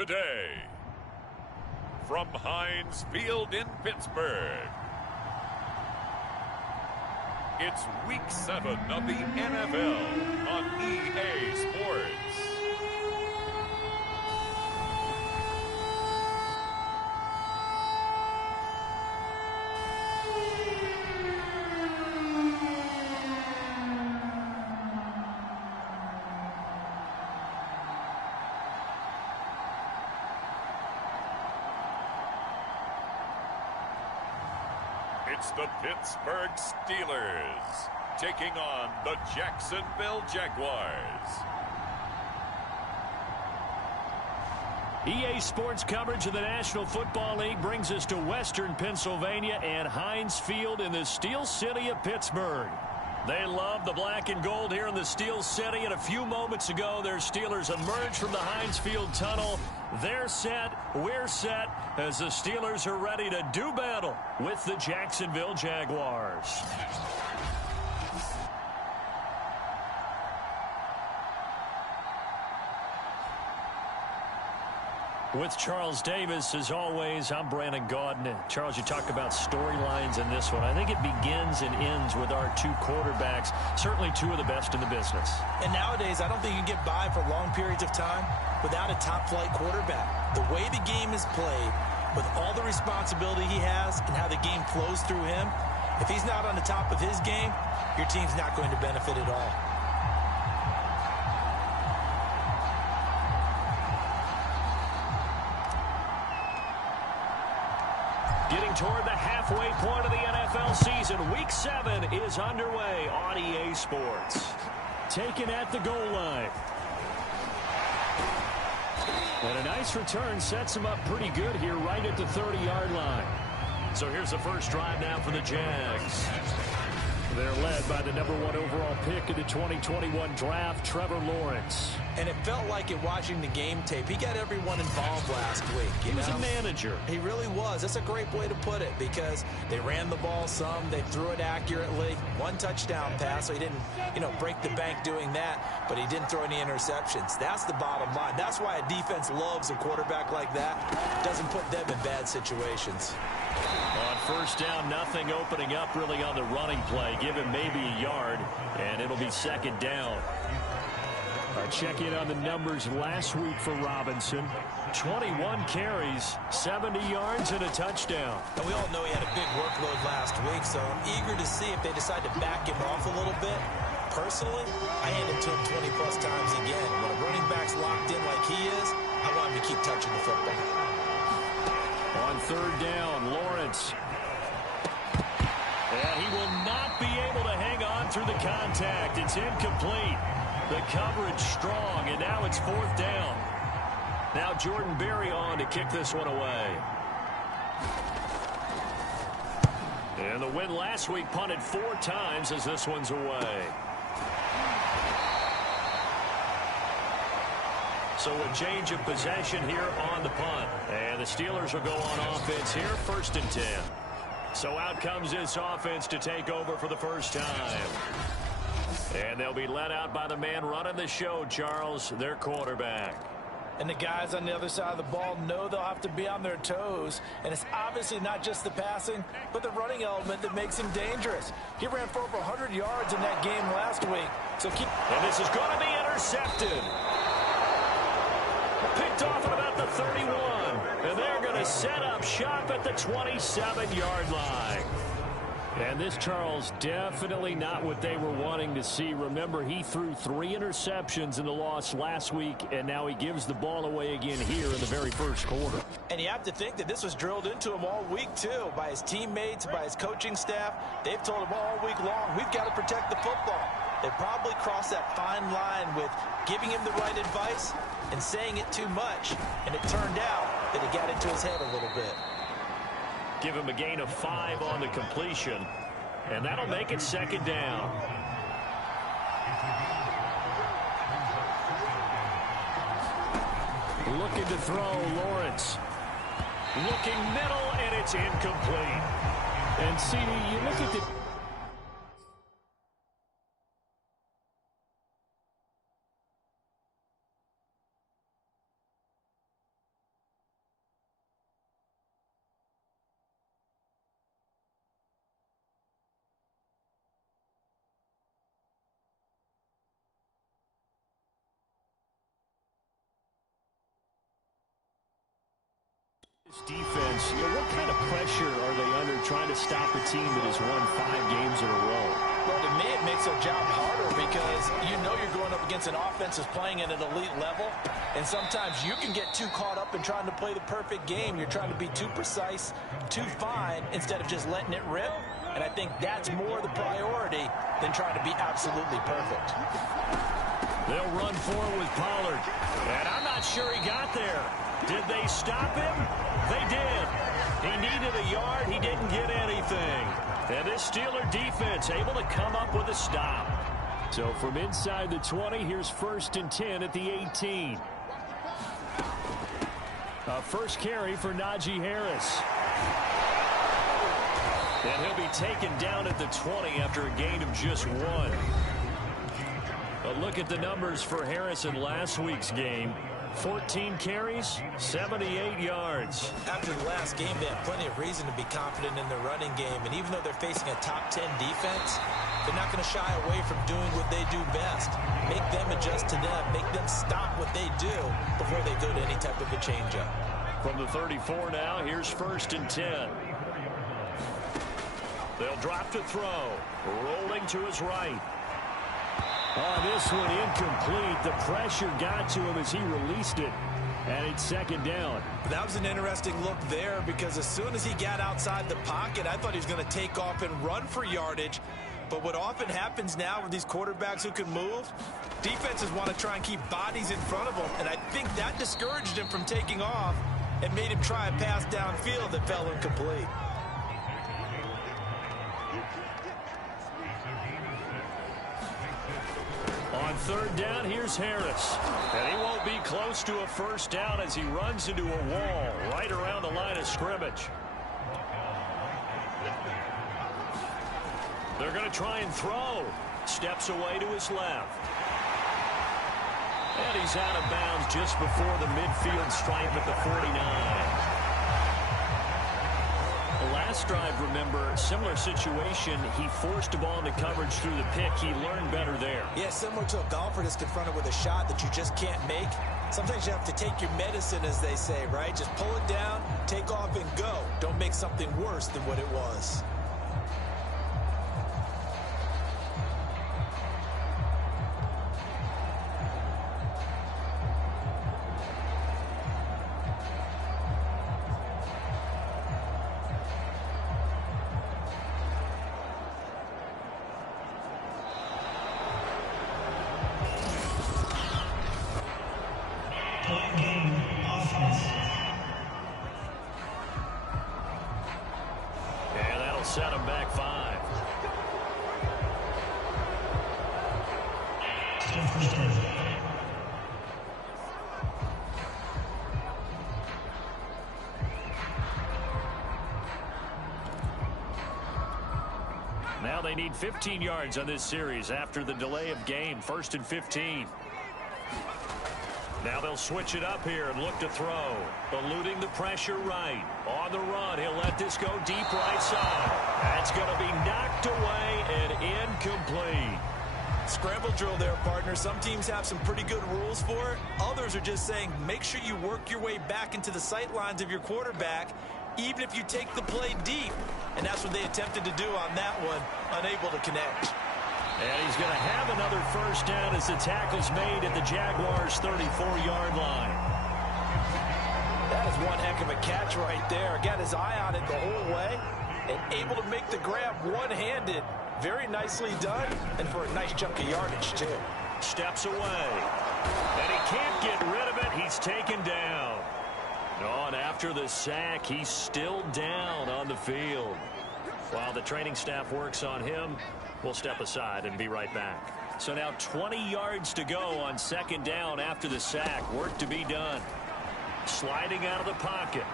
today, from Heinz Field in Pittsburgh, it's Week 7 of the NFL on EA Sports. It's the Pittsburgh Steelers taking on the Jacksonville Jaguars. EA Sports coverage of the National Football League brings us to Western Pennsylvania and Heinz Field in the Steel City of Pittsburgh. They love the black and gold here in the Steel City, and a few moments ago, their Steelers emerged from the Heinz Field tunnel. They're set, we're set, as the Steelers are ready to do battle with the Jacksonville Jaguars. With Charles Davis, as always, I'm Brandon Gaudin. Charles, you talked about storylines in this one. I think it begins and ends with our two quarterbacks, certainly two of the best in the business. And nowadays, I don't think you can get by for long periods of time without a top-flight quarterback. The way the game is played, with all the responsibility he has and how the game flows through him, if he's not on the top of his game, your team's not going to benefit at all. Getting toward the halfway point of the NFL season, Week 7 is underway on EA Sports. Taken at the goal line. And a nice return sets him up pretty good here right at the 30-yard line. So here's the first drive now for the Jags. They're led by the #1 overall pick of the 2021 draft, Trevor Lawrence. And it felt like it watching the game tape. He got everyone involved last week. He was a manager. He really was. That's a great way to put it because they ran the ball some. They threw it accurately. One touchdown pass, so he didn't, break the bank doing that, but he didn't throw any interceptions. That's the bottom line. That's why a defense loves a quarterback like that. Doesn't put them in bad situations. On first down, nothing opening up really on the running play. Give him maybe a yard, and it'll be second down. Check in on the numbers last week for Robinson. 21 carries, 70 yards, and a touchdown. And we all know he had a big workload last week, so I'm eager to see if they decide to back him off a little bit. Personally, I hand it to him 20-plus times again. When a running back's locked in like he is, I want him to keep touching the football. On third down, Lawrence. And he will not be able to hang on through the contact. It's incomplete. The coverage strong, and now it's fourth down. Now Jordan Berry on to kick this one away. And the win last week punted 4 times as this one's away. So a change of possession here on the punt. And the Steelers will go on offense here, 1st and 10. So out comes this offense to take over for the first time. And they'll be led out by the man running the show, Charles, their quarterback. And the guys on the other side of the ball know they'll have to be on their toes. And it's obviously not just the passing, but the running element that makes him dangerous. He ran for over 100 yards in that game last week. And this is going to be intercepted. Picked off at about the 31. And they're going to set up shop at the 27-yard line. And this, Charles, definitely not what they were wanting to see. Remember, he threw 3 interceptions in the loss last week, and now he gives the ball away again here in the very first quarter. And you have to think that this was drilled into him all week, too, by his teammates, by his coaching staff. They've told him all week long, we've got to protect the football. They probably crossed that fine line with giving him the right advice and saying it too much. And it turned out that it got into his head a little bit. Give him a gain of 5 on the completion, and that'll make it second down. Looking to throw, Lawrence. Looking middle, and it's incomplete. And, CD, you look at the Defense, what kind of pressure are they under trying to stop a team that has won 5 games in a row? Well, to me, it makes their job harder because you know you're going up against an offense that's playing at an elite level, and sometimes you can get too caught up in trying to play the perfect game. You're trying to be too precise, too fine, instead of just letting it rip, and I think that's more the priority than trying to be absolutely perfect. They'll run forward with Pollard, and I'm not sure he got there. Did they stop him? They did. He needed a yard. He didn't get anything. And this Steeler defense able to come up with a stop. So from inside the 20, here's 1st and 10 at the 18. First carry for Najee Harris. And he'll be taken down at the 20 after a gain of just 1. A look at the numbers for Harris in last week's game. 14 carries, 78 yards. After the last game, they have plenty of reason to be confident in their running game. And even though they're facing a top 10 defense, they're not going to shy away from doing what they do best. Make them adjust to them. Make them stop what they do before they go to any type of a changeup. From the 34 now, here's 1st and 10. They'll drop to throw. Rolling to his right. Oh, this one incomplete. The pressure got to him as he released it. And it's 2nd down. That was an interesting look there because as soon as he got outside the pocket, I thought he was going to take off and run for yardage. But what often happens now with these quarterbacks who can move, defenses want to try and keep bodies in front of them. And I think that discouraged him from taking off and made him try a pass downfield that fell incomplete. On 3rd down, here's Harris. And he won't be close to a 1st down as he runs into a wall right around the line of scrimmage. They're going to try and throw. Steps away to his left. And he's out of bounds just before the midfield stripe at the 49. The last drive, remember, similar situation. He forced the ball into coverage through the pick. He learned better there. Yeah, similar to a golfer that's confronted with a shot that you just can't make. Sometimes you have to take your medicine, as they say, right? Just pull it down, take off, and go. Don't make something worse than what it was. And that'll set him back 5. Now they need 15 yards on this series after the delay of game. 1st and 15. Now they'll switch it up here and look to throw. Eluding the pressure right. On the run, he'll let this go deep right side. That's going to be knocked away and incomplete. Scramble drill there, partner. Some teams have some pretty good rules for it. Others are just saying make sure you work your way back into the sight lines of your quarterback, even if you take the play deep. And that's what they attempted to do on that one, unable to connect. And he's going to have another 1st down as the tackle's made at the Jaguars' 34-yard line. That is one heck of a catch right there. Got his eye on it the whole way and able to make the grab one-handed. Very nicely done, and for a nice chunk of yardage, too. Steps away. And he can't get rid of it. He's taken down. And after the sack, he's still down on the field. While the training staff works on him, we'll step aside and be right back. So now 20 yards to go on 2nd down after the sack. Work to be done. Sliding out of the pocket.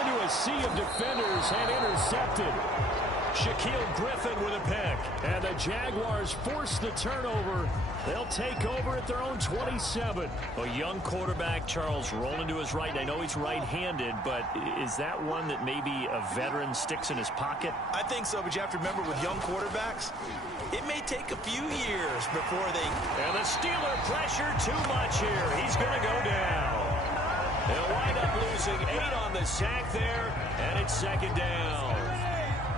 Into a sea of defenders and intercepted. Shaquille Griffin with a pick. And the Jaguars force the turnover. They'll take over at their own 27. A young quarterback, Charles, rolling to his right. I know he's right-handed, but is that one that maybe a veteran sticks in his pocket? I think so, but you have to remember with young quarterbacks, it may take a few years before they... And the Steeler pressure too much here. He's going to go down. They'll wind up losing losing 8 on the sack there, and it's second down.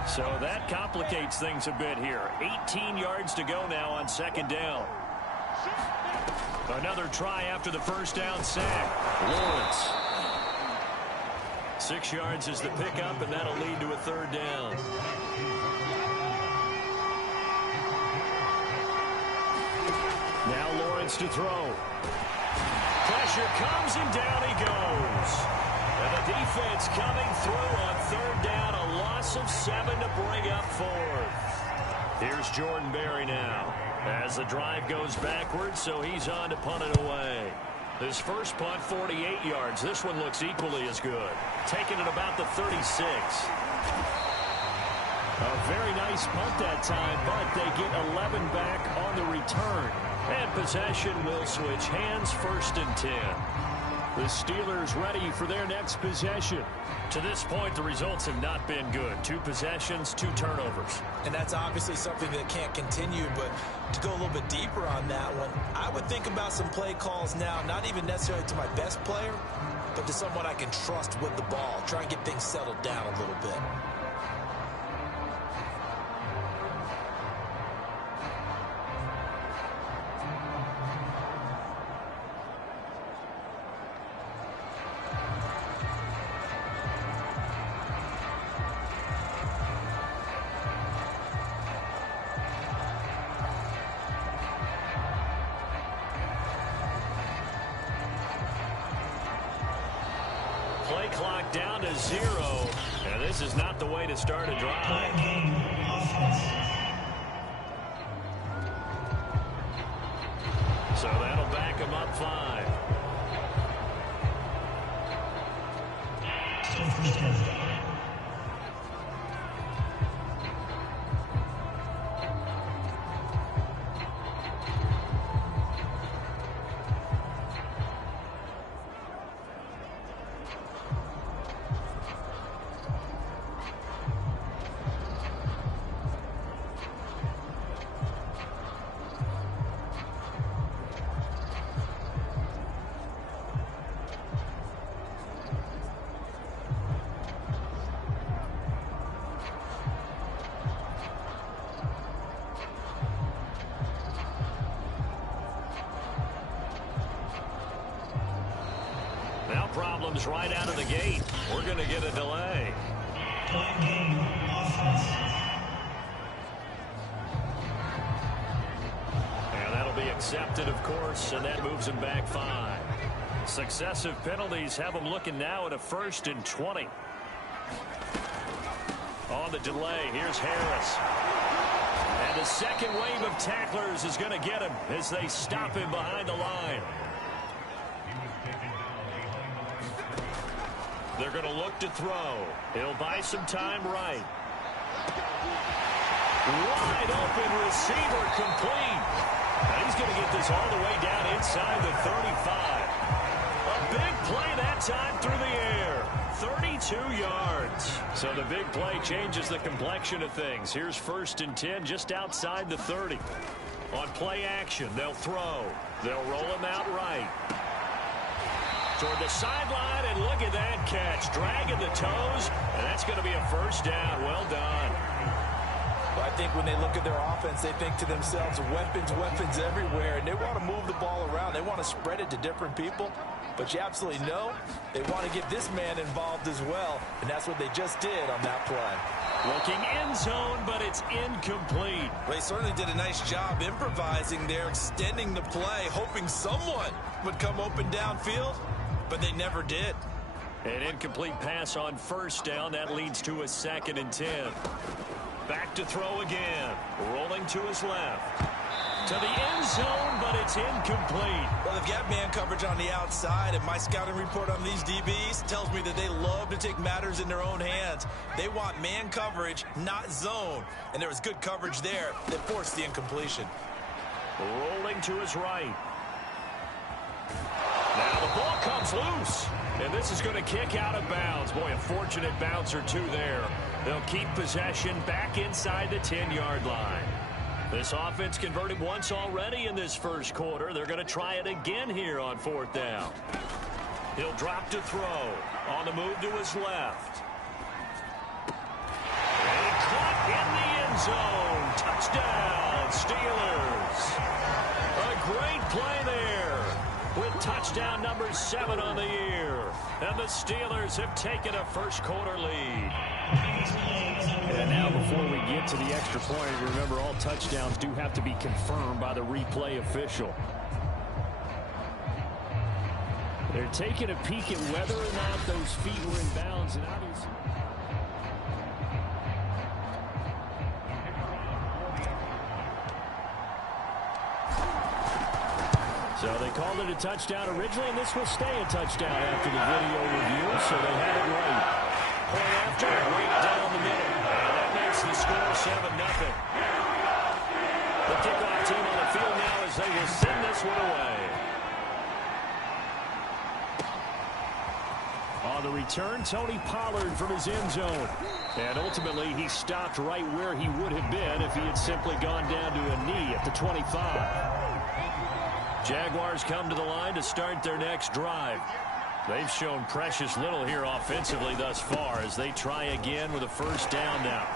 So that complicates things a bit here. 18 yards to go now on second down. Another try after the first down sack. Lawrence. 6 yards is the pickup, and that'll lead to a third down. Now Lawrence to throw. Pressure comes, and down he goes. And the defense coming through on third down. A loss of 7 to bring up fourth. Here's Jordan Berry now. As the drive goes backwards, so he's on to punt it away. His first punt, 48 yards. This one looks equally as good. Taking it about the 36. A very nice punt that time, but they get 11 back on the return. And possession will switch hands, 1st and 10. The Steelers ready for their next possession. To this point, the results have not been good. 2 possessions, 2 turnovers. And that's obviously something that can't continue, but to go a little bit deeper on that one, I would think about some play calls now, not even necessarily to my best player, but to someone I can trust with the ball. Try and get things settled down a little bit. Play clock down to 0, and this is not the way to start a drive. So that'll back him up 5. Problems right out of the gate. We're going to get a delay. And that'll be accepted, of course, and that moves him back 5. Successive penalties have him looking now at a 1st and 20. On the delay, here's Harris. And the second wave of tacklers is going to get him as they stop him behind the line. They're going to look to throw. He'll buy some time right. Wide open receiver complete. And he's going to get this all the way down inside the 35. A big play that time through the air. 32 yards. So the big play changes the complexion of things. Here's 1st and 10 just outside the 30. On play action, they'll throw. They'll roll him out right. Toward the sideline, and look at that catch. Dragging the toes, and that's going to be a 1st down. Well done. Well, I think when they look at their offense, they think to themselves, weapons everywhere, and they want to move the ball around. They want to spread it to different people, but you absolutely know they want to get this man involved as well, and that's what they just did on that play. Looking end zone, but it's incomplete. Well, he certainly did a nice job improvising there, extending the play, hoping someone would come open downfield. But they never did. An incomplete pass on 1st down. That leads to a 2nd and 10. Back to throw again. Rolling to his left. To the end zone, but it's incomplete. Well, they've got man coverage on the outside, and my scouting report on these DBs tells me that they love to take matters in their own hands. They want man coverage, not zone. And there was good coverage there that forced the incompletion. Rolling to his right. Now the ball comes loose, and this is going to kick out of bounds. Boy, a fortunate bounce or 2 there. They'll keep possession back inside the 10-yard line. This offense converted once already in this 1st quarter. They're going to try it again here on 4th down. He'll drop to throw. On the move to his left. And caught in the end zone. Touchdown, Steelers. A great play there with touchdown number 7 on the year. And the Steelers have taken a first-quarter lead. And now before we get to the extra point, remember all touchdowns do have to be confirmed by the replay official. They're taking a peek at whether or not those feet were in bounds, and obviously... So they called it a touchdown originally, and this will stay a touchdown after the video review, so they had it right. Point after, right down the middle. And that makes the score 7-0. The kickoff team on the field now as they will send this one away. On the return, Tony Pollard from his end zone. And ultimately, he stopped right where he would have been if he had simply gone down to a knee at the 25. Jaguars come to the line to start their next drive. They've shown precious little here offensively thus far as they try again with a first down now.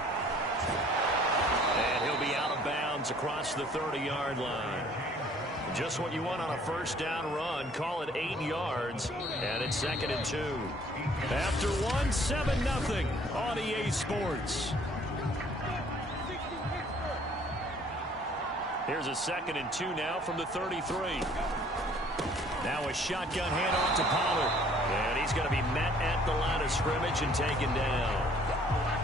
And he'll be out of bounds across the 30-yard line. Just what you want on a first down run. Call it 8 yards, and it's 2nd and 2. After 1, 7-0 on EA Sports. Here's a 2nd and 2 now from the 33. Now a shotgun handoff to Pollard. And he's going to be met at the line of scrimmage and taken down.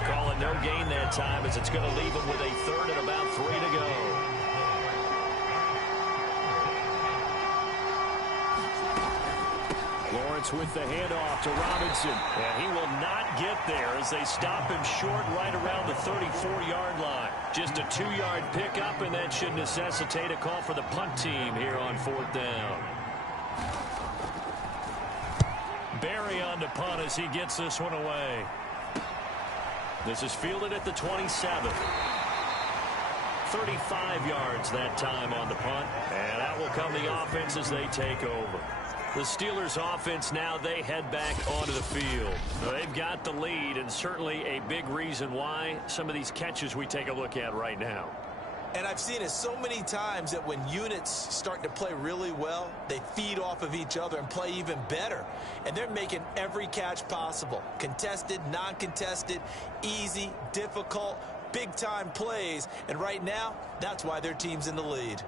Call it no gain that time as it's going to leave him with a 3rd and about 3 to go. Lawrence with the handoff to Robinson. And he will not get there as they stop him short right around the 34-yard line. Just a 2-yard pickup, and that should necessitate a call for the punt team here on 4th down. Barry on to punt as he gets this one away. This is fielded at the 27. 35 yards that time on the punt. And out will come the offense as they take over. The Steelers offense now, they head back onto the field. They've got the lead, and certainly a big reason why some of these catches we take a look at right now. And I've seen it so many times that when units start to play really well, they feed off of each other and play even better. And they're making every catch possible. Contested, non-contested, easy, difficult, big-time plays. And right now, that's why their team's in the lead.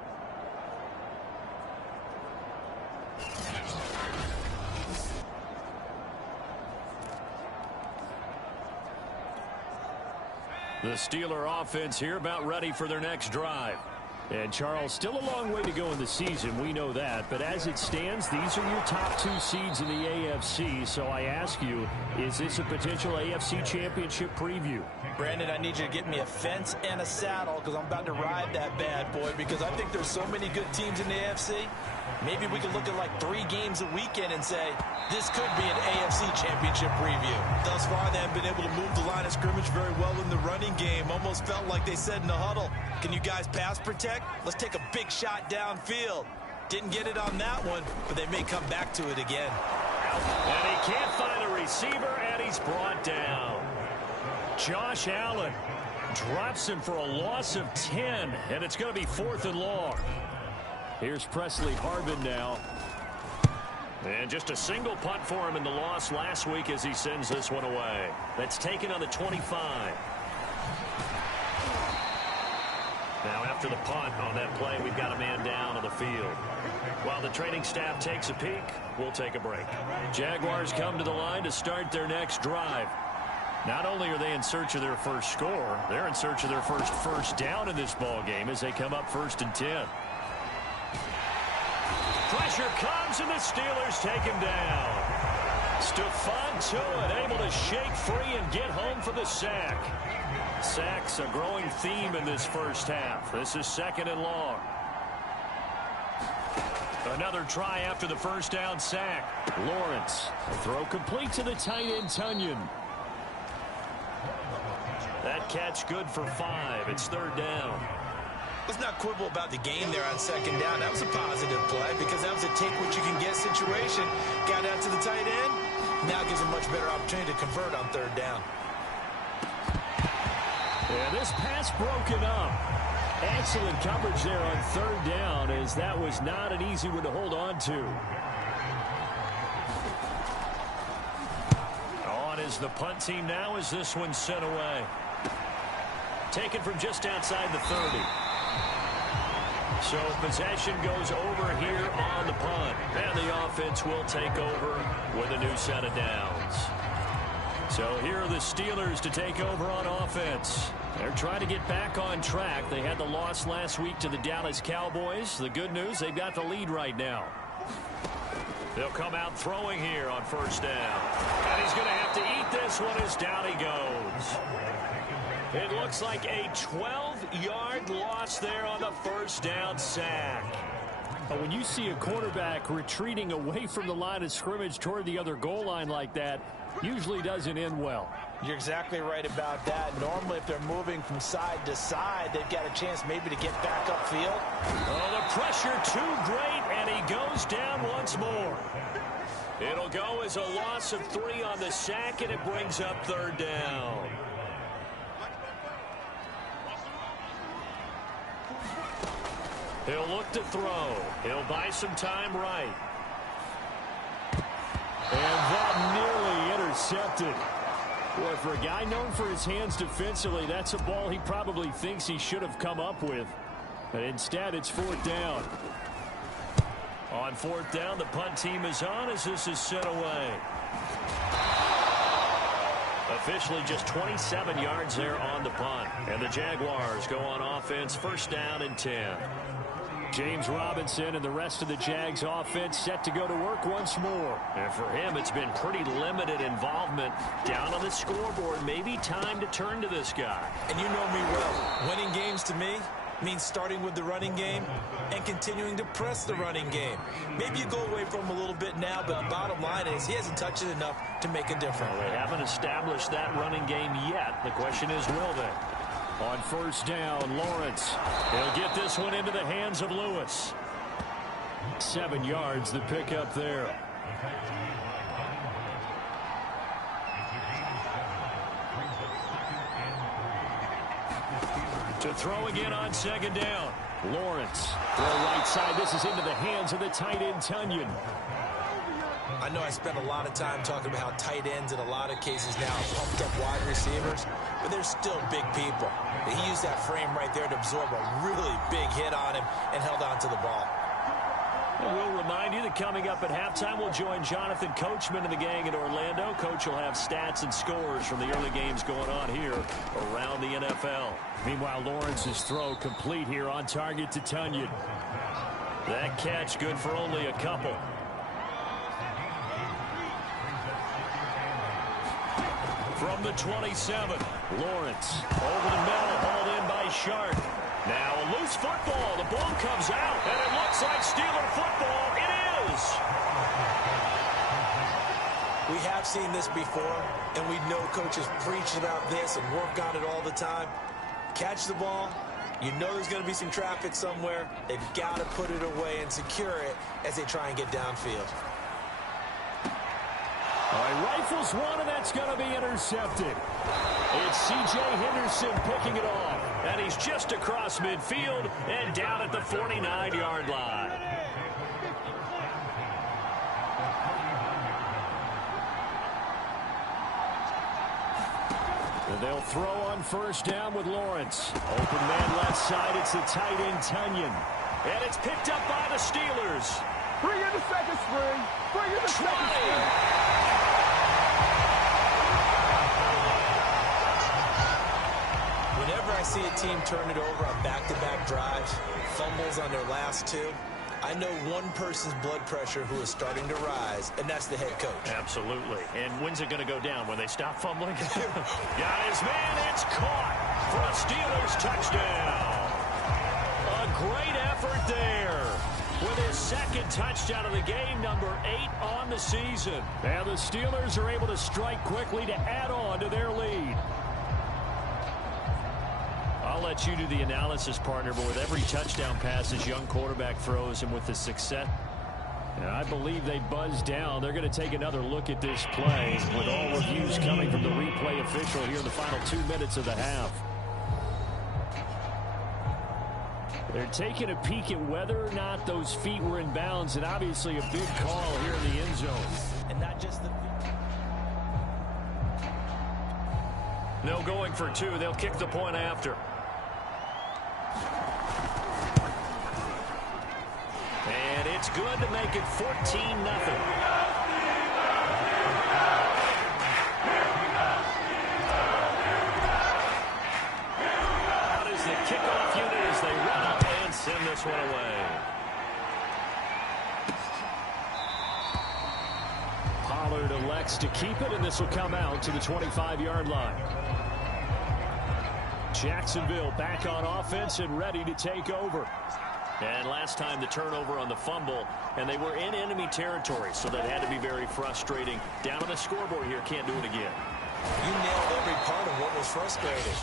The Steeler offense here about ready for their next drive. And, Charles, still a long way to go in the season. We know that. But as it stands, these are your top 2 seeds in the AFC. So I ask you, is this a potential AFC championship preview? Brandon, I need you to get me a fence and a saddle because I'm about to ride that bad boy because I think there's so many good teams in the AFC. Maybe we could look at like 3 games a weekend and say, this could be an AFC championship preview. Thus far, they haven't been able to move the line of scrimmage very well in the running game. Almost felt like they said in the huddle, can you guys pass protect? Let's take a big shot downfield. Didn't get it on that one, but they may come back to it again. And he can't find a receiver, and he's brought down. Josh Allen drops him for a loss of 10, and it's going to be 4th and long. Here's Presley Harvin now. And just a single punt for him in the loss last week as he sends this one away. That's taken on the 25. Now after the punt on that play, we've got a man down on the field. While the training staff takes a peek, we'll take a break. Jaguars come to the line to start their next drive. Not only are they in search of their first score, they're in search of their first down in this ball game as they come up 1st and 10. Pressure comes, and the Steelers take him down. Stephon Tuitt able to shake free and get home for the sack. Sacks a growing theme in this first half. This is 2nd and long. Another try after the first down sack. Lawrence, a throw complete to the tight end Tunyon. That catch good for 5. It's 3rd down. Let's not quibble about the game there on second down. That was a positive play because that was a take-what-you-can-get situation. Got out to the tight end. Now gives a much better opportunity to convert on third down. And this pass broken up. Excellent coverage there on third down, as that was not an easy one to hold on to. On is the punt team now as this one's sent away. Taken from just outside the 30. So possession goes over here on the punt. And the offense will take over with a new set of downs. So here are the Steelers to take over on offense. They're trying to get back on track. They had the loss last week to the Dallas Cowboys. The good news, they've got the lead right now. They'll come out throwing here on first down. And he's going to have to eat this one as down he goes. It looks like a 12-yard loss there on the first down sack. But when you see a quarterback retreating away from the line of scrimmage toward the other goal line like that, usually doesn't end well. You're exactly right about that. Normally, if they're moving from side to side, they've got a chance maybe to get back upfield. Oh, the pressure too great, and he goes down once more. It'll go as a loss of 3 on the sack, and it brings up third down. He'll look to throw. He'll buy some time right. And that nearly intercepted. Boy, for a guy known for his hands defensively, that's a ball he probably thinks he should have come up with. But instead, it's fourth down. On fourth down, the punt team is on as this is sent away. Officially just 27 yards there on the punt. And the Jaguars go on offense, first down and 10. James Robinson and the rest of the Jags offense set to go to work once more. And for him, it's been pretty limited involvement down on the scoreboard. Maybe time to turn to this guy. And you know me well. Winning games to me means starting with the running game and continuing to press the running game. Maybe you go away from him a little bit now, but the bottom line is he hasn't touched it enough to make a difference. Well, they haven't established that running game yet. The question is, will they? On first down, Lawrence. He'll get this one into the hands of Lewis. 7 yards, the pickup there. To throw again on second down. Lawrence. Throw right side. This is into the hands of the tight end, Tunyon. I know I spent a lot of time talking about how tight ends in a lot of cases now are pumped up wide receivers, but they're still big people. He used that frame right there to absorb a really big hit on him and held on to the ball. And we'll remind you that coming up at halftime, we'll join Jonathan Coachman and the gang in Orlando. Coach will have stats and scores from the early games going on here around the NFL. Meanwhile, Lawrence's throw complete here on target to Tunyon. That catch good for only a couple. From the 27, Lawrence over the middle, hauled in by Sharp. Now a loose football. The ball comes out, and it looks like Steeler football. It is. We have seen this before, and we know coaches preach about this and work on it all the time. Catch the ball. You know there's going to be some traffic somewhere. They've got to put it away and secure it as they try and get downfield. All right, rifles one, and that's going to be intercepted. It's C.J. Henderson picking it off. And he's just across midfield and down at the 49-yard line. And they'll throw on first down with Lawrence. Open man left side. It's the tight end, Tunyon. And it's picked up by the Steelers. Bring in the second string. Bring in the second string. Whenever I see a team turn it over on back-to-back drives, fumbles on their last two, I know one person's blood pressure who is starting to rise, and that's the head coach. Absolutely. And when's it going to go down? When they stop fumbling? Got his man. It's caught for a Steelers touchdown. A great effort there. With his second touchdown of the game, number 8 on the season. And the Steelers are able to strike quickly to add on to their lead. I'll let you do the analysis, partner, but with every touchdown pass this young quarterback throws and with the success, I believe they buzzed down. They're going to take another look at this play with all reviews coming from the replay official here in the final 2 minutes of the half. They're taking a peek at whether or not those feet were in bounds, and obviously a big call here in the end zone. And not just the feet. No going for two. They'll kick the point after. And it's good to make it 14-0. The kickoff unit as they run up and send this one away. Pollard elects to keep it, and this will come out to the 25-yard line. Jacksonville back on offense and ready to take over. And last time the turnover on the fumble, and they were in enemy territory, so that had to be very frustrating. Down on the scoreboard here, can't do it again. You nailed every part of what was frustrating.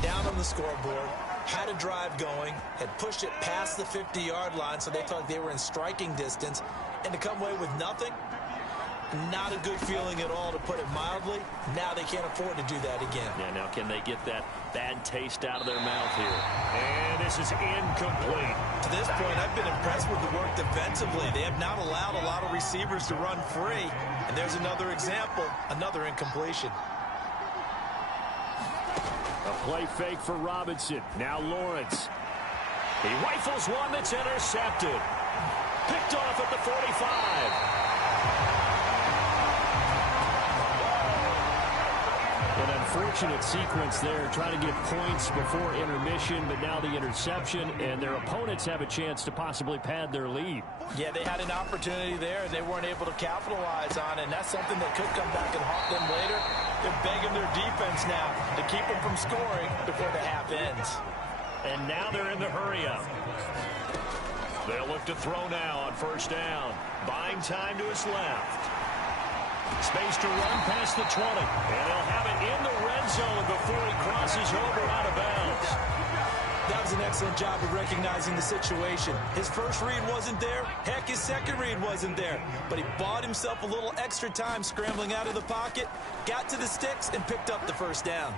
Down on the scoreboard, had a drive going, had pushed it past the 50-yard line, so they thought they were in striking distance, and to come away with nothing, not a good feeling at all, to put it mildly. Now they can't afford to do that again. Yeah, now can they get that bad taste out of their mouth here? And this is incomplete. To this point, I've been impressed with the work defensively. They have not allowed a lot of receivers to run free, and there's another example, another incompletion. A play fake for Robinson. Now Lawrence. He rifles one that's intercepted. Picked off at the 45. An unfortunate sequence there, trying to get points before intermission, but now the interception, and their opponents have a chance to possibly pad their lead. Yeah, they had an opportunity there, and they weren't able to capitalize on it, and that's something that could come back and haunt them later. They're begging their defense now to keep them from scoring before the half ends. And now they're in the hurry-up. They'll look to throw now on first down. Buying time to his left. Space to run past the 20. And he'll have it in the red zone before he crosses over out of bounds. That was an excellent job of recognizing the situation. His first read wasn't there. Heck, his second read wasn't there. But he bought himself a little extra time scrambling out of the pocket, got to the sticks, and picked up the first down.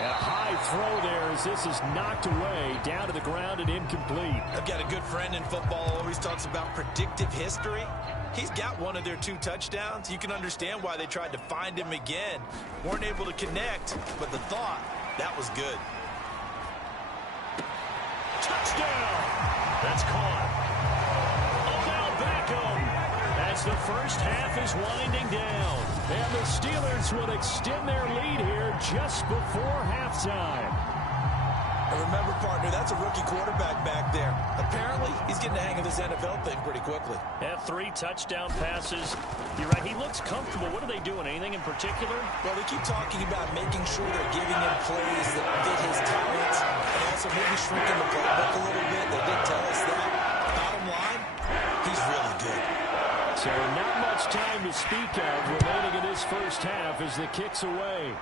A high throw there as this is knocked away, down to the ground and incomplete. I've got a good friend in football, always talks about predictive history. He's got one of their 2 touchdowns. You can understand why they tried to find him again. Weren't able to connect, but the thought, that was good. Touchdown! That's caught. Odell Beckham as the first half is winding down. And the Steelers will extend their lead here just before halftime. And remember, partner, that's a rookie quarterback back there. Apparently, he's getting the hang of this NFL thing pretty quickly. Had 3 touchdown passes. You're right, he looks comfortable. What are they doing? Anything in particular? Well, they keep talking about making sure they're giving him plays that fit his talents and also maybe shrinking the playbook a little bit. They did tell us that. Bottom line, he's really good. So not much time to speak of remaining in this first half as the kick's away.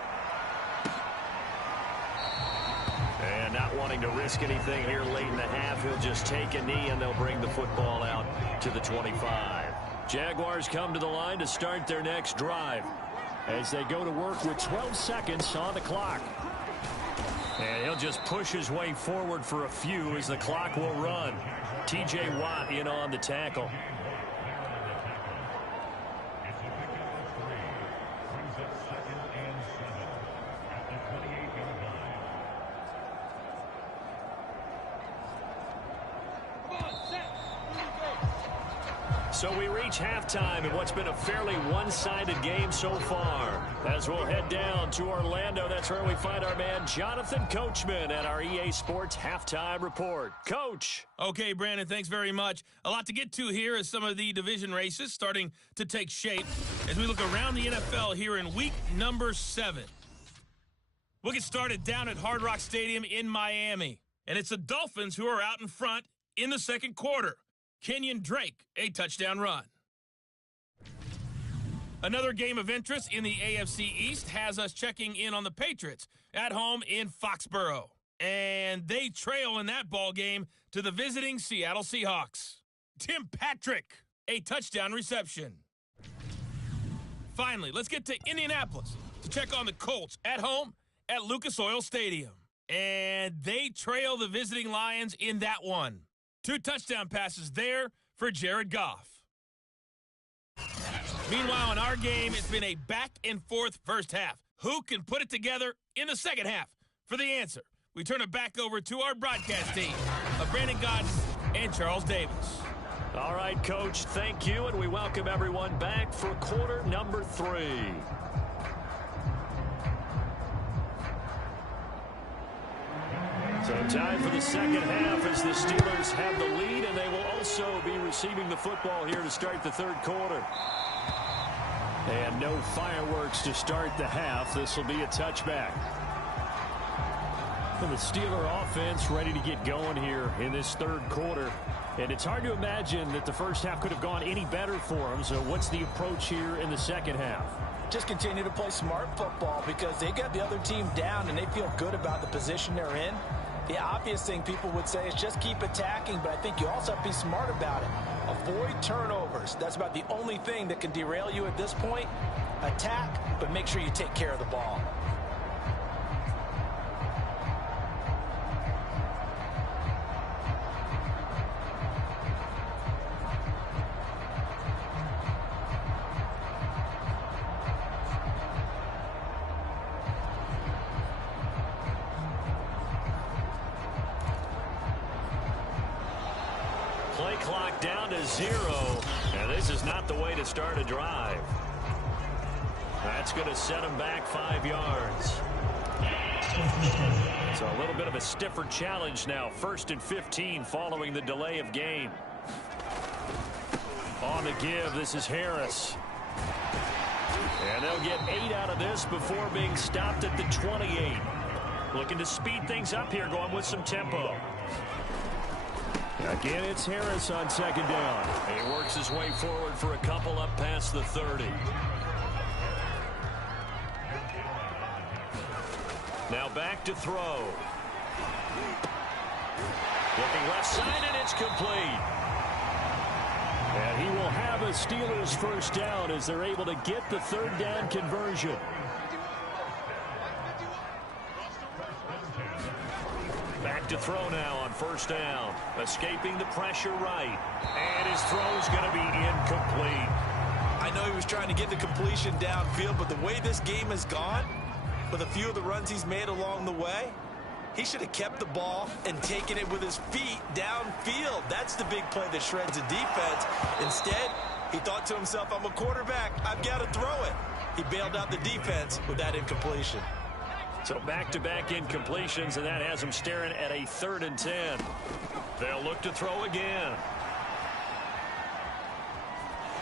And not wanting to risk anything here late in the half, he'll just take a knee and they'll bring the football out to the 25. Jaguars come to the line to start their next drive as they go to work with 12 seconds on the clock. And he'll just push his way forward for a few as the clock will run. T.J. Watt in on the tackle. So we reach halftime in what's been a fairly one-sided game so far. As we'll head down to Orlando, that's where we find our man Jonathan Coachman at our EA Sports Halftime Report. Coach. Okay, Brandon, thanks very much. A lot to get to here as some of the division races starting to take shape as we look around the NFL here in week number 7. We'll get started down at Hard Rock Stadium in Miami. And it's the Dolphins who are out in front in the second quarter. Kenyon Drake, a touchdown run. Another game of interest in the AFC East has us checking in on the Patriots at home in Foxborough. And they trail in that ball game to the visiting Seattle Seahawks. Tim Patrick, a touchdown reception. Finally, let's get to Indianapolis to check on the Colts at home at Lucas Oil Stadium. And they trail the visiting Lions in that one. 2 touchdown passes there for Jared Goff. Meanwhile, in our game, it's been a back-and-forth first half. Who can put it together in the second half? For the answer, we turn it back over to our broadcast team of Brandon Godden and Charles Davis. All right, Coach, thank you, and we welcome everyone back for quarter number 3. So time for the second half as the Steelers have the lead, and they will also be receiving the football here to start the third quarter. And no fireworks to start the half. This will be a touchback. And the Steeler offense ready to get going here in this third quarter. And it's hard to imagine that the first half could have gone any better for them. So what's the approach here in the second half? Just continue to play smart football because they got the other team down and they feel good about the position they're in. The obvious thing people would say is just keep attacking, but I think you also have to be smart about it. Avoid turnovers. That's about the only thing that can derail you at this point. Attack, but make sure you take care of the ball. Play clock down to 0, and this is not the way to start a drive. That's going to set him back 5 yards. So a little bit of a stiffer challenge now. 1st and 15 following the delay of game. On the give, this is Harris. And they'll get 8 out of this before being stopped at the 28. Looking to speed things up here, going with some tempo. Again, it's Harris on second down. He works his way forward for a couple up past the 30. Now back to throw. Looking left side, and it's complete. And he will have a Steelers first down as they're able to get the third down conversion. Back to throw now on first down. Escaping the pressure right. And his throw is going to be incomplete. I know he was trying to get the completion downfield, but the way this game has gone, with a few of the runs he's made along the way, he should have kept the ball and taken it with his feet downfield. That's the big play that shreds a defense. Instead, he thought to himself, I'm a quarterback. I've got to throw it. He bailed out the defense with that incompletion. So back-to-back incompletions, and that has him staring at a 3rd and 10. They'll look to throw again.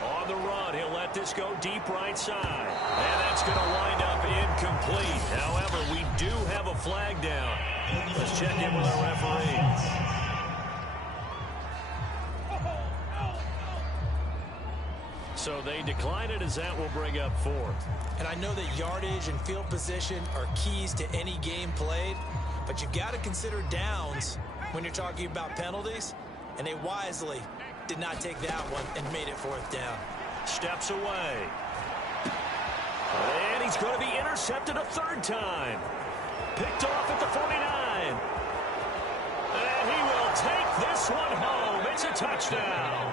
On the run, he'll let this go deep right side. And that's going to wind up incomplete. However, we do have a flag down. Let's check in with our referee. So they decline it as that will bring up 4th. And I know that yardage and field position are keys to any game played, but you've got to consider downs when you're talking about penalties, and they wisely did not take that one and made it 4th down. Steps away. And he's going to be intercepted a 3rd time. Picked off at the 49. And he will take this one home. It's a touchdown.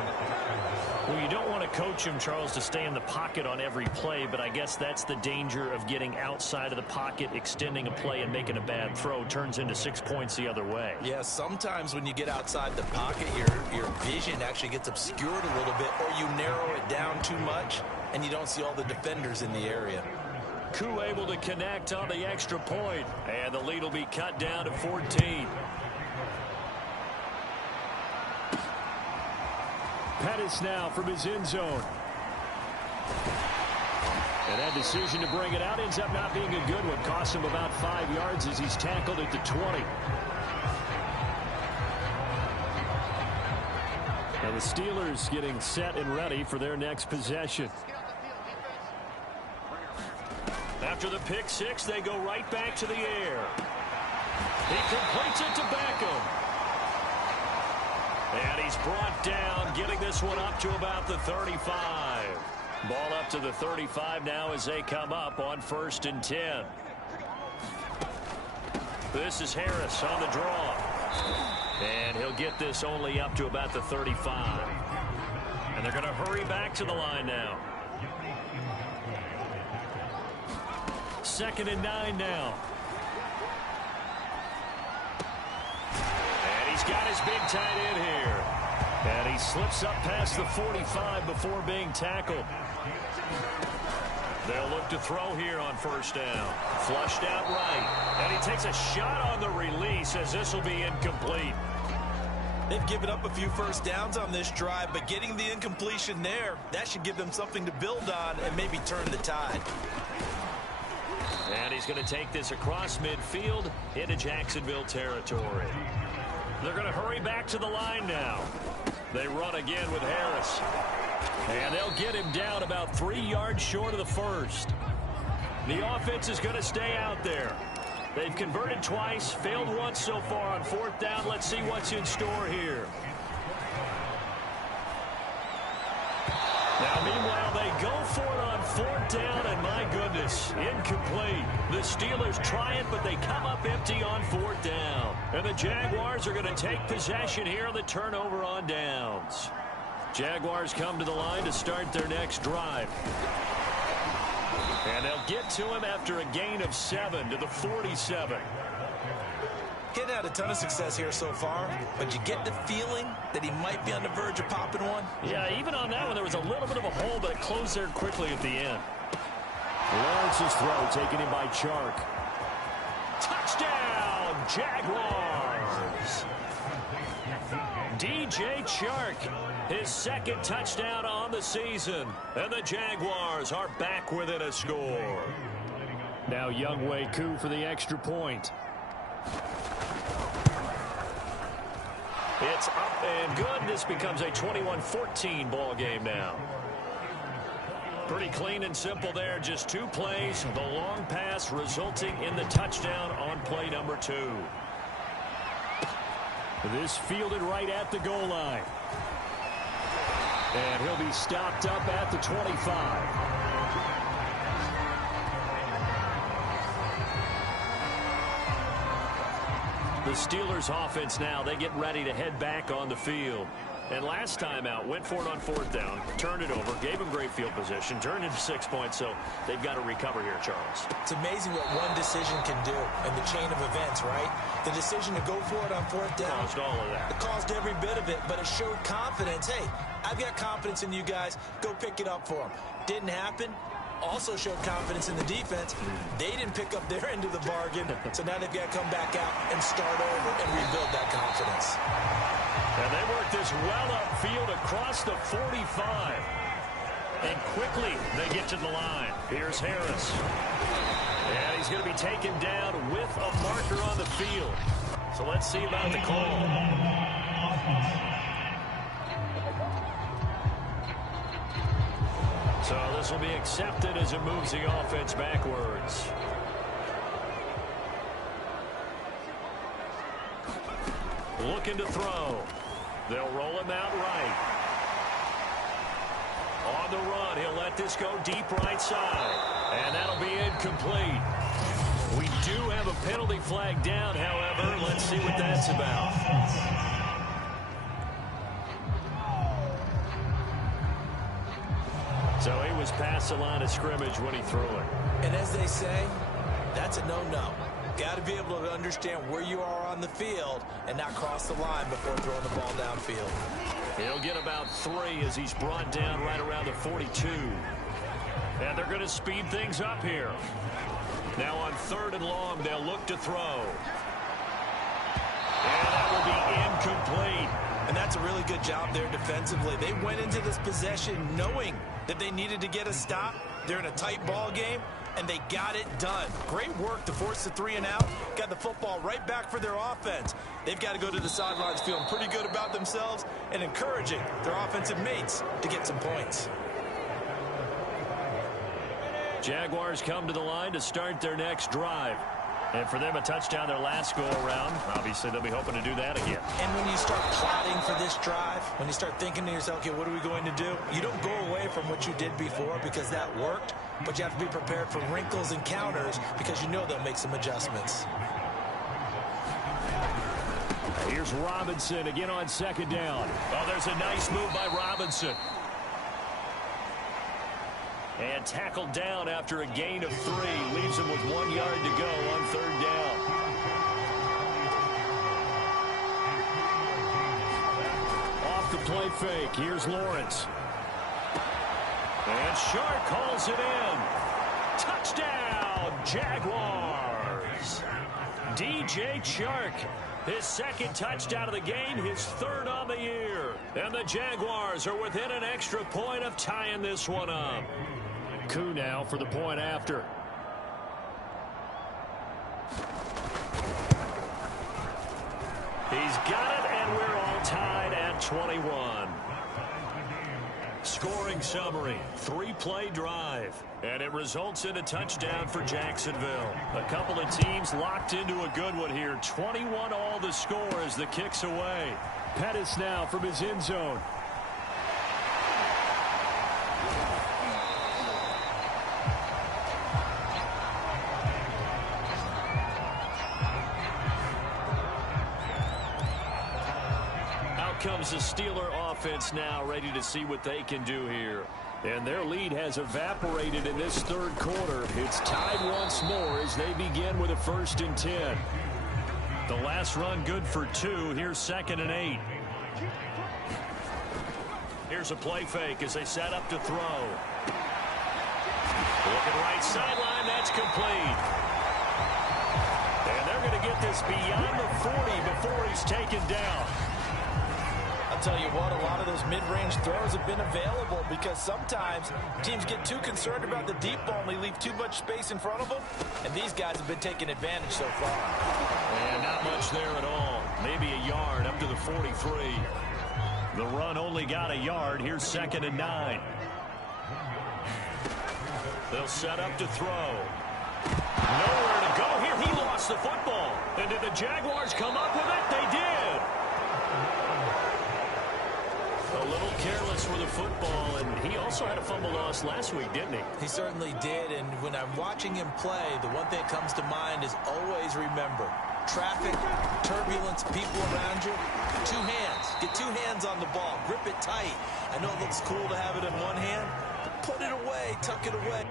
Well, you don't want to coach him, Charles, to stay in the pocket on every play, but I guess that's the danger of getting outside of the pocket, extending a play, and making a bad throw. Turns into 6 points the other way. Yeah, sometimes when you get outside the pocket, your vision actually gets obscured a little bit, or you narrow it down too much, and you don't see all the defenders in the area. Koo able to connect on the extra point, and the lead will be cut down to 14. Pettis now from his end zone. And that decision to bring it out ends up not being a good one. Cost him about 5 yards as he's tackled at the 20. Now the Steelers getting set and ready for their next possession. After the pick six, they go right back to the air. He completes it to Beckham. And he's brought down, getting this one up to about the 35. Ball up to the 35 now as they come up on 1st and 10. This is Harris on the draw. And he'll get this only up to about the 35. And they're going to hurry back to the line now. 2nd and 9 now. And he's got his big tight end here. And he slips up past the 45 before being tackled. They'll look to throw here on 1st down. Flushed out right. And he takes a shot on the release as this will be incomplete. They've given up a few first downs on this drive, but getting the incompletion there, that should give them something to build on and maybe turn the tide. And he's going to take this across midfield into Jacksonville territory. They're going to hurry back to the line now. They run again with Harris. And they'll get him down about 3 yards short of the first. The offense is going to stay out there. They've converted twice, failed once so far on 4th down. Let's see what's in store here. Now, meanwhile, they go for it on 4th down, and my goodness, incomplete. The Steelers try it, but they come up empty on 4th down. And the Jaguars are going to take possession here on the turnover on downs. Jaguars come to the line to start their next drive. And they'll get to him after a gain of 7 to the 47. Getting had a ton of success here so far, but you get the feeling that he might be on the verge of popping one. Yeah, even on that one, there was a little bit of a hole, but it closed there quickly at the end. Lawrence's throw taken in by Chark. Touchdown, Jaguars! DJ Chark, his 2nd touchdown on the season. And the Jaguars are back within a score. Now Younghoe Koo for the extra point. It's up and good. This becomes a 21-14 ball game now. Pretty clean and simple there. Just 2 plays. The long pass resulting in the touchdown on play number 2. This fielded right at the goal line. And he'll be stopped up at the 25. The Steelers offense now, they get ready to head back on the field. And last time out, went for it on 4th down, turned it over, gave him great field position, turned into 6 points, so they've got to recover here, Charles. It's amazing what one decision can do in the chain of events, right? The decision to go for it on 4th down. Caused all of that. It caused every bit of it, but it showed confidence. Hey, I've got confidence in you guys. Go pick it up for them. Didn't happen. Also showed confidence in the defense. They didn't pick up their end of the bargain, so now they've got to come back out and start over and rebuild that confidence. And they work this well upfield across the 45. And quickly they get to the line. Here's Harris. And he's going to be taken down with a marker on the field. So let's see about the call. So this will be accepted as it moves the offense backwards. Looking to throw. They'll roll him out right. On the run, he'll let this go deep right side. And that'll be incomplete. We do have a penalty flag down, however. Let's see what that's about. So he was past the line of scrimmage when he threw it. And as they say, that's a no-no. Got to be able to understand where you are on the field and not cross the line before throwing the ball downfield. He'll get about 3 as he's brought down right around the 42. And they're going to speed things up here. Now on 3rd and long, they'll look to throw. And that will be incomplete. And that's a really good job there defensively. They went into this possession knowing that they needed to get a stop. They're in a tight ball game, and they got it done. Great work to force the 3 and out. Got the football right back for their offense. They've got to go to the sidelines feeling pretty good about themselves and encouraging their offensive mates to get some points. Jaguars come to the line to start their next drive. And for them, a touchdown their last go-around. Obviously, they'll be hoping to do that again. And when you start plotting for this drive, when you start thinking to yourself, okay, what are we going to do? You don't go away from what you did before because that worked, but you have to be prepared for wrinkles and counters because you know they'll make some adjustments. Here's Robinson again on second down. Oh, there's a nice move by Robinson. And tackled down after a gain of 3. Leaves him with 1 yard to go on third down. Off the play fake. Here's Lawrence. And Shark calls it in. Touchdown, Jaguars. DJ Chark. His second touchdown of the game, his third on the year. And the Jaguars are within an extra point of tying this one up. Koo now for the point after. He's got it, and we're all tied at 21. Scoring summary, 3-play drive, and it results in a touchdown for Jacksonville. A couple of teams locked into a good one here. 21 all the score as the kick's away. Pettis now from his end zone. Comes the Steeler offense now, ready to see what they can do here. And their lead has evaporated in this third quarter. It's tied once more as they begin with a 1st and 10. The last run good for 2. Here's 2nd and 8. Here's a play fake as they set up to throw. Looking right sideline, that's complete. And they're going to get this beyond the 40 before he's taken down. I'll tell you what, a lot of those mid-range throws have been available because sometimes teams get too concerned about the deep ball and they leave too much space in front of them, and these guys have been taking advantage so far. And not much there at all. Maybe a yard up to the 43. The run only got a yard. Here's 2nd and 9. They'll set up to throw. Nowhere to go here. He lost the football. And did the Jaguars come up with it? They did. A little careless with the football, and he also had a fumble loss last week, didn't he? He certainly did, and when I'm watching him play, the one thing that comes to mind is always remember, traffic, turbulence, people around you, 2 hands. Get 2 hands on the ball. Grip it tight. I know it looks cool to have it in one hand, but put it away, tuck it away.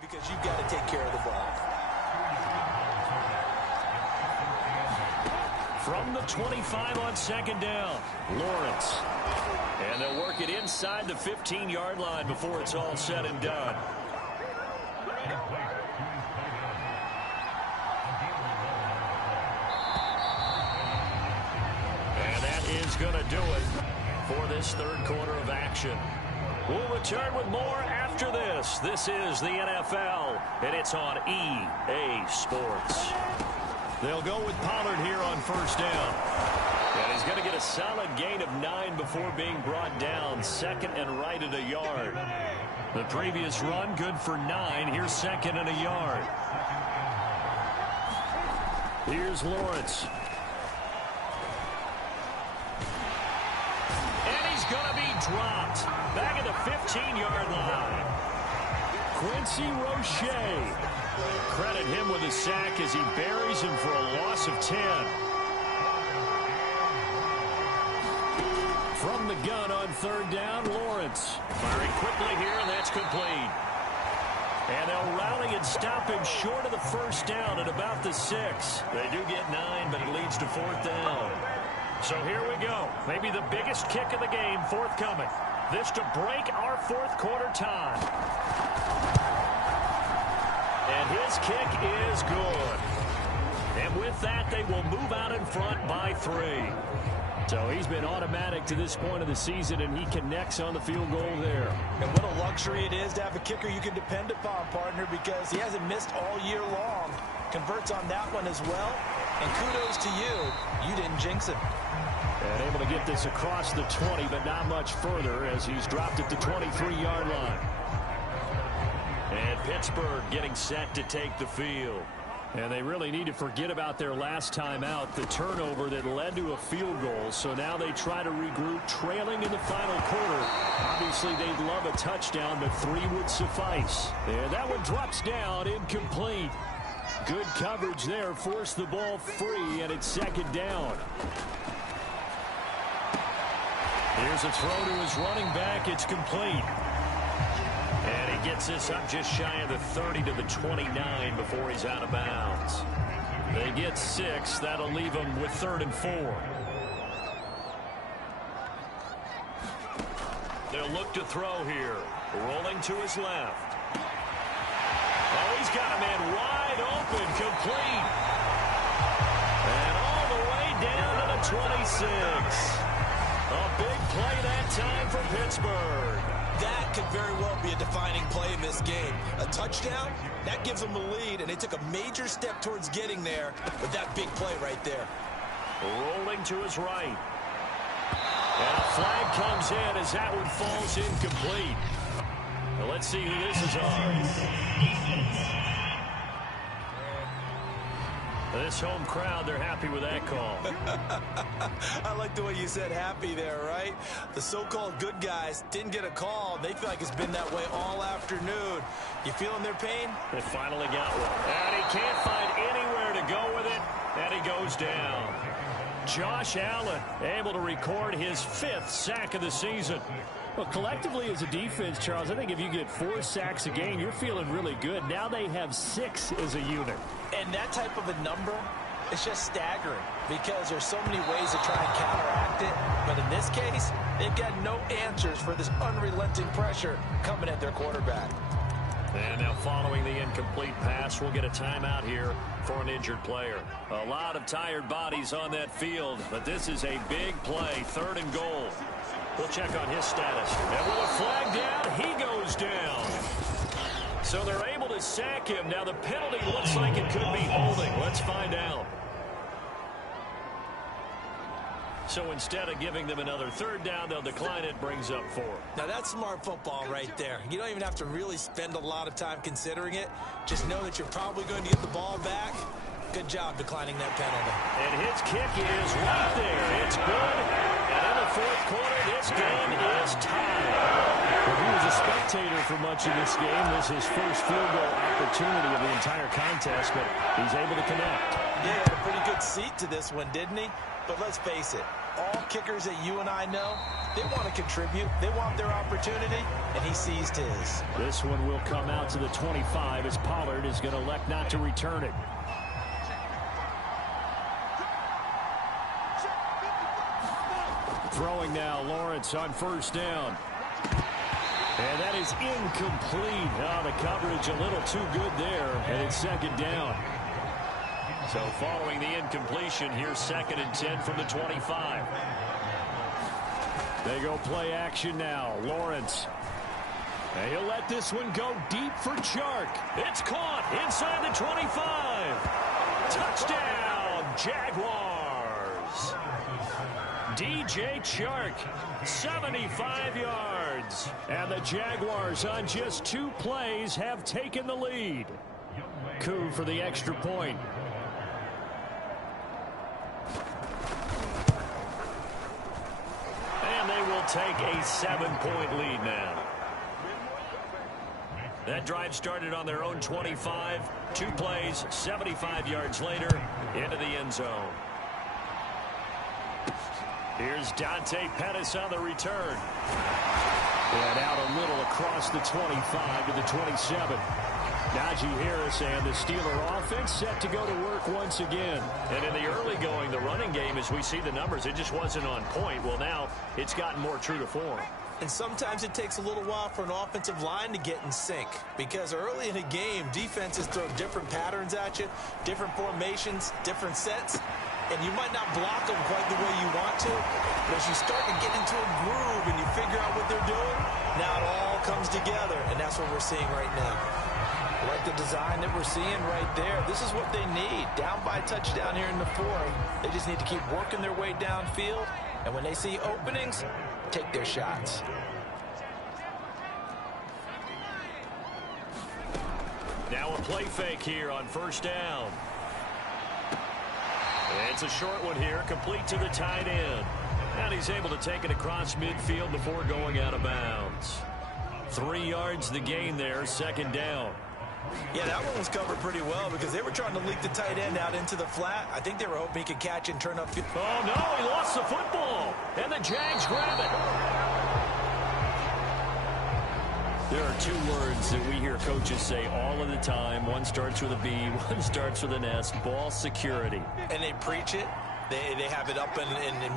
Because you've got to take care of the ball. From the 25 on 2nd down, Lawrence. And they'll work it inside the 15-yard line before it's all said and done. And that is going to do it. for this third quarter of action. We'll return with more after this. This is the NFL, and it's on EA Sports. They'll go with Pollard here on first down. And he's going to get a solid gain of 9 before being brought down. Second and right at a yard. The previous run, good for 9. Here's second and a yard. Here's Lawrence. And he's going to be dropped. Back at the 15-yard line. Quincy Roche. Credit him with a sack as he buries him for a loss of 10. From the gun on third down, Lawrence. Firing quickly here, and that's complete. And they'll rally and stop him short of the first down at about the 6. They do get 9, but it leads to fourth down. So here we go. Maybe the biggest kick of the game forthcoming. This to break our fourth quarter tie. And his kick is good. And with that, they will move out in front by 3. So he's been automatic to this point of the season, and he connects on the field goal there. And what a luxury it is to have a kicker you can depend upon, partner, because he hasn't missed all year long. Converts on that one as well. And kudos to you. You didn't jinx him. And able to get this across the 20, but not much further as he's dropped at the 23-yard line. And Pittsburgh getting set to take the field. And they really need to forget about their last time out, the turnover that led to a field goal. So now they try to regroup, trailing in the final quarter. Obviously, they'd love a touchdown, but 3 would suffice. And that one drops down, incomplete. Good coverage there, forced the ball free, and it's second down. Here's a throw to his running back. It's complete. And he gets this up just shy of the 30 to the 29 before he's out of bounds. They get 6. That'll leave them with 3rd and 4. They'll look to throw here. Rolling to his left. Oh, he's got a man wide open, complete. And all the way down to the 26. A big play that time for Pittsburgh. That could very well be a defining play in this game. A touchdown, that gives them the lead, and they took a major step towards getting there with that big play right there. Rolling to his right. And a flag comes in as that one falls incomplete. Now let's see who this is on. This home crowd, they're happy with that call. I like the way you said happy there, right? The so-called good guys didn't get a call. They feel like it's been that way all afternoon. You feeling their pain? They finally got one. And he can't find anywhere to go with it, and he goes down. Josh Allen able to record his 5th sack of the season. Well, collectively as a defense, Charles, I think if you get 4 sacks a game, you're feeling really good. Now they have 6 as a unit. And that type of a number, it's just staggering because there's so many ways to try and counteract it. But in this case, they've got no answers for this unrelenting pressure coming at their quarterback. And now following the incomplete pass, we'll get a timeout here for an injured player. A lot of tired bodies on that field, but this is a big play, 3rd and goal. We'll check on his status. And with a flag down, he goes down. So they're able to sack him. Now the penalty looks like it could be holding. Let's find out. So instead of giving them another 3rd down, they'll decline it, brings up 4. Now that's smart football right there. You don't even have to really spend a lot of time considering it. Just know that you're probably going to get the ball back. Good job declining that penalty. And his kick is right there. It's good. And in the 4th quarter, this game is tied. Well, he was a spectator for much of this game. This is his first field goal opportunity of the entire contest, but he's able to connect. Yeah, he had a pretty good seat to this one, didn't he? But let's face it, all kickers that you and I know, they want to contribute. They want their opportunity, and he seized his. This one will come out to the 25 as Pollard is going to elect not to return it. Throwing now, Lawrence on first down. And that is incomplete. Oh, the coverage a little too good there, and it's 2nd down. So following the incompletion, here's 2nd and 10 from the 25. They go play action now. Lawrence. And he'll let this one go deep for Chark. It's caught inside the 25. Touchdown, Jaguars. DJ Chark, 75 yards. And the Jaguars on just 2 plays have taken the lead. Coup for the extra point. And they will take a 7-point lead now. That drive started on their own 25. 2 plays, 75 yards later, into the end zone. Here's Dante Pettis on the return. And out a little across the 25 to the 27. Najee Harris and the Steeler offense set to go to work once again. And in the early going, the running game, as we see the numbers, it just wasn't on point. Well, now it's gotten more true to form. And sometimes it takes a little while for an offensive line to get in sync, because early in a game, defenses throw different patterns at you, different formations, different sets, and you might not block them quite the way you want to, but as you start to get into a groove and you figure out what they're doing, now it all comes together, and that's what we're seeing right now. I like the design that we're seeing right there. This is what they need. Down by a touchdown here in the 4th. They just need to keep working their way downfield, and when they see openings, take their shots. Now a play fake here on first down. It's a short one here, complete to the tight end. And he's able to take it across midfield before going out of bounds. 3 yards the gain there, second down. Yeah, that one was covered pretty well because they were trying to leak the tight end out into the flat. I think they were hoping he could catch and turn up. Oh, no, he lost the football. And the Jags grab it. There are 2 words that we hear coaches say all of the time. One starts with a B, one starts with an S. Ball security. And they preach it. They have it up in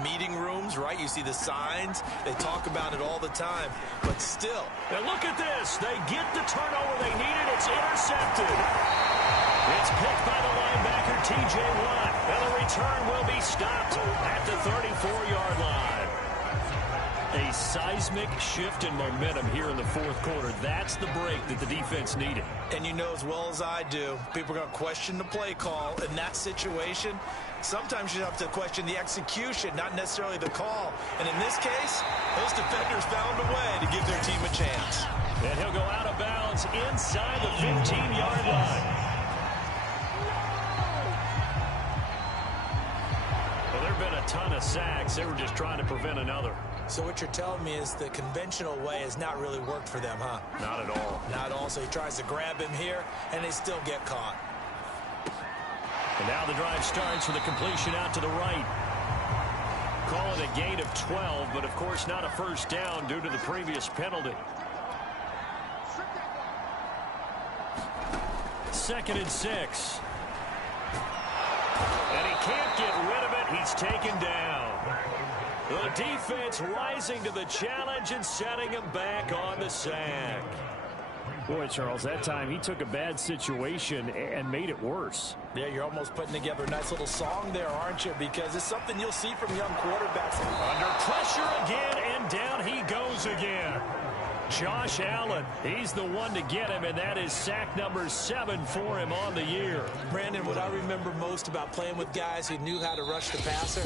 meeting rooms, right? You see the signs. They talk about it all the time. But still. And look at this. They get the turnover they needed. It's intercepted. It's picked by the linebacker, T.J. Watt. And the return will be stopped at the 34-yard line. A seismic shift in momentum here in the 4th quarter. That's the break that the defense needed. And you know as well as I do, people are going to question the play call in that situation. Sometimes you have to question the execution, not necessarily the call. And in this case, those defenders found a way to give their team a chance. And he'll go out of bounds inside the 15-yard line. Well, there have been a ton of sacks. They were just trying to prevent another. So what you're telling me is the conventional way has not really worked for them, huh? Not at all. Not at all. So he tries to grab him here, and they still get caught. And now the drive starts with a completion out to the right. Call it a gain of 12, but of course not a first down due to the previous penalty. 2nd and 6. And he can't get rid of it. He's taken down. The defense rising to the challenge and setting him back on the sack. Boy, Charles, that time he took a bad situation and made it worse. Yeah, you're almost putting together a nice little song there, aren't you? Because it's something you'll see from young quarterbacks. Under pressure again, and down he goes again. Josh Allen, he's the one to get him, and that is sack number 7 for him on the year. Brandon, what I remember most about playing with guys who knew how to rush the passer,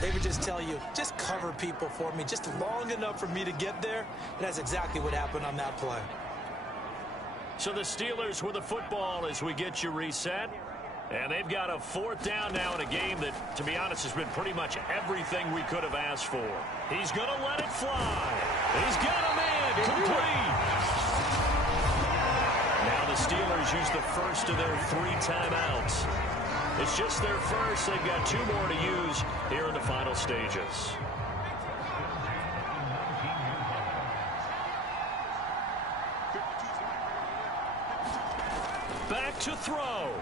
they would just tell you, just cover people for me, just long enough for me to get there. And that's exactly what happened on that play. So the Steelers with the football as we get you reset. And they've got a 4th down now in a game that, to be honest, has been pretty much everything we could have asked for. He's going to let it fly. He's got a man complete. Now the Steelers use the first of their 3 timeouts. It's just their first. They've got 2 more to use here in the final stages. Back to throw.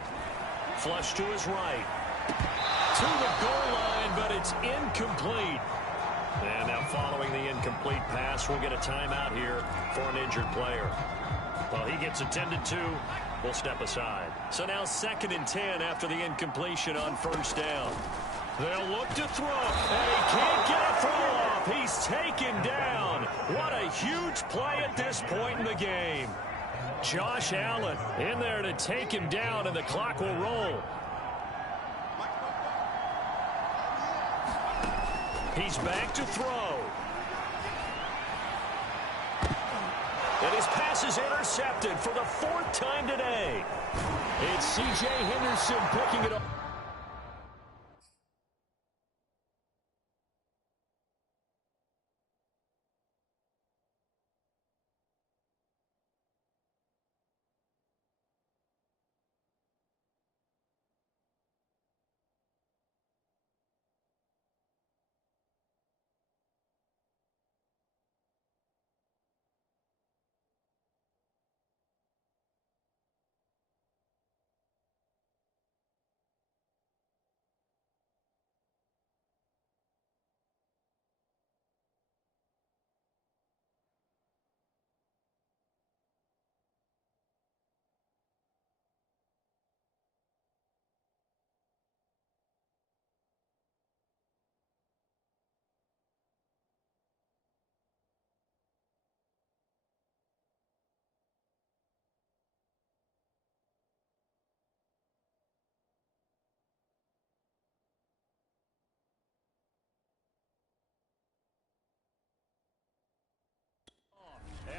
Flush to his right. To the goal line, but it's incomplete. And now following the incomplete pass, we'll get a timeout here for an injured player. Well, he gets attended to. We'll step aside. So now 2nd and 10 after the incompletion on first down. They'll look to throw, and he can't get a throw off. He's taken down. What a huge play at this point in the game. Josh Allen in there to take him down, and the clock will roll. He's back to throw. And his pass is intercepted for the 4th time today. It's C.J. Henderson picking it up.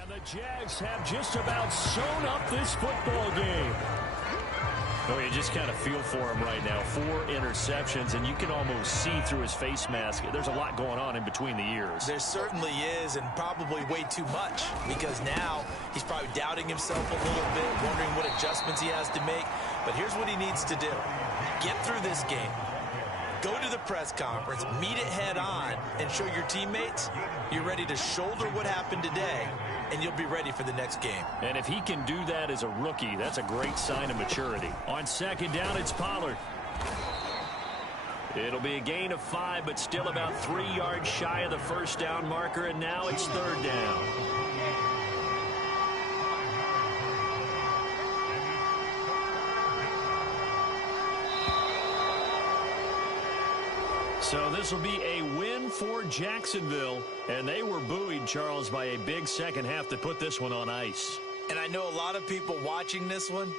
And the Jags have just about sewn up this football game. Oh, you just kind of feel for him right now. 4 interceptions, and you can almost see through his face mask. There's a lot going on in between the ears. There certainly is, and probably way too much, because now he's probably doubting himself a little bit, wondering what adjustments he has to make. But here's what he needs to do. Get through this game. Go to the press conference, meet it head on, and show your teammates you're ready to shoulder what happened today, and you'll be ready for the next game. And if he can do that as a rookie, that's a great sign of maturity. On 2nd down, it's Pollard. It'll be a gain of 5, but still about 3 yards shy of the 1st down marker, and now it's 3rd down. So this will be a win for Jacksonville, and they were buoyed, Charles, by a big second half that put this one on ice. And I know a lot of people watching this one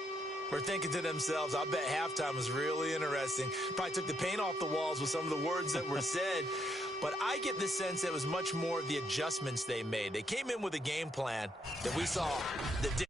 were thinking to themselves, I bet halftime was really interesting. Probably took the paint off the walls with some of the words that were said. But I get the sense it was much more of the adjustments they made. They came in with a game plan that we saw that